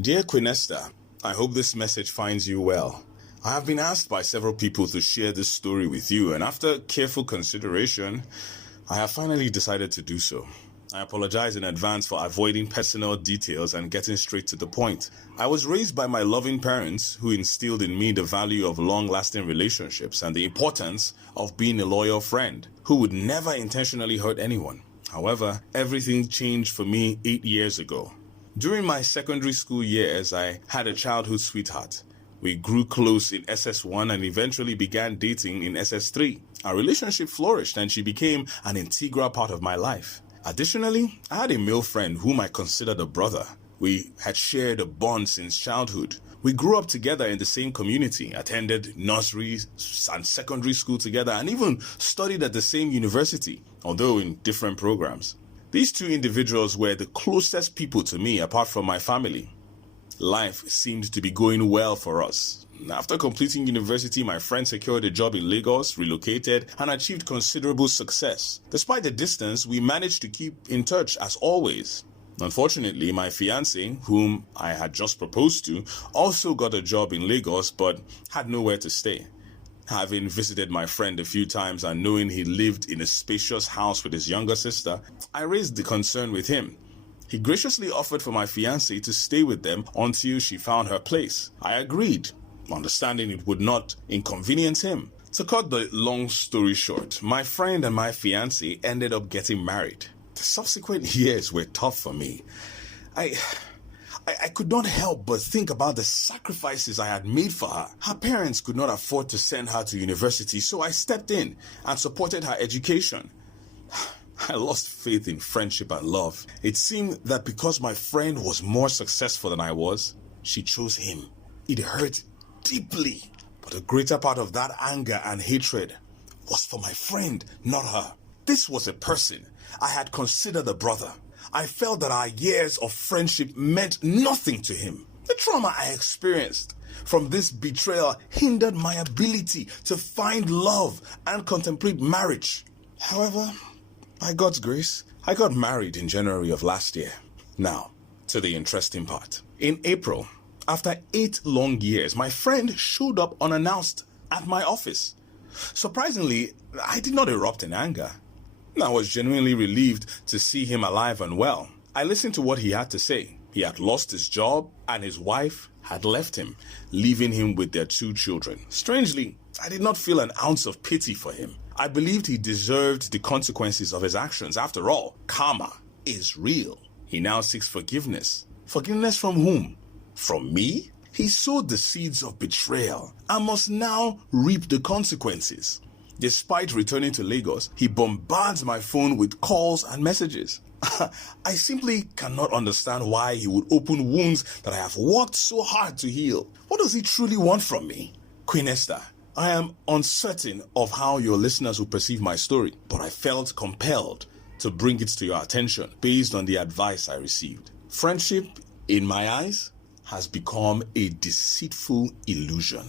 Dear Quinesta, I hope this message finds you well. I have been asked by several people to share this story with you, and after careful consideration, I have finally decided to do so. I apologize in advance for avoiding personal details and getting straight to the point. I was raised by my loving parents who instilled in me the value of long-lasting relationships and the importance of being a loyal friend who would never intentionally hurt anyone. However, everything changed for me 8 years ago. During my secondary school years, I had a childhood sweetheart. We grew close in SS1 and eventually began dating in SS3. Our relationship flourished and she became an integral part of my life. Additionally, I had a male friend whom I considered a brother. We had shared a bond since childhood. We grew up together in the same community, attended nursery and secondary school together, and even studied at the same university, although in different programs. These two individuals were the closest people to me apart from my family. Life seemed to be going well for us. After completing university, my friend secured a job in Lagos, relocated, and achieved considerable success. Despite the distance, we managed to keep in touch as always. Unfortunately, my fiancé, whom I had just proposed to, also got a job in Lagos but had nowhere to stay. Having visited my friend a few times and knowing he lived in a spacious house with his younger sister, I raised the concern with him. He graciously offered for my fiancée to stay with them until she found her place. I agreed, understanding it would not inconvenience him. To cut the long story short, my friend and my fiancée ended up getting married. The subsequent years were tough for me. I could not help but think about the sacrifices I had made for her. Her parents could not afford to send her to university, so I stepped in and supported her education. I lost faith in friendship and love. It seemed that because my friend was more successful than I was, she chose him. It hurt deeply, but a greater part of that anger and hatred was for my friend, not her. This was a person I had considered a brother. I felt that our years of friendship meant nothing to him. The trauma I experienced from this betrayal hindered my ability to find love and contemplate marriage. However, by God's grace, I got married in January of last year. Now, to the interesting part. In April, after 8 long years, my friend showed up unannounced at my office. Surprisingly, I did not erupt in anger. I was genuinely relieved to see him alive and well. I listened to what he had to say. He had lost his job and his wife had left him, leaving him with their 2 children. Strangely, I did not feel an ounce of pity for him. I believed he deserved the consequences of his actions. After all, karma is real. He now seeks forgiveness. Forgiveness from whom? From me? He sowed the seeds of betrayal and must now reap the consequences. Despite returning to Lagos, he bombards my phone with calls and messages. I simply cannot understand why he would open wounds that I have worked so hard to heal. What does he truly want from me? Quinesta, I am uncertain of how your listeners will perceive my story, but I felt compelled to bring it to your attention based on the advice I received. Friendship, in my eyes, has become a deceitful illusion.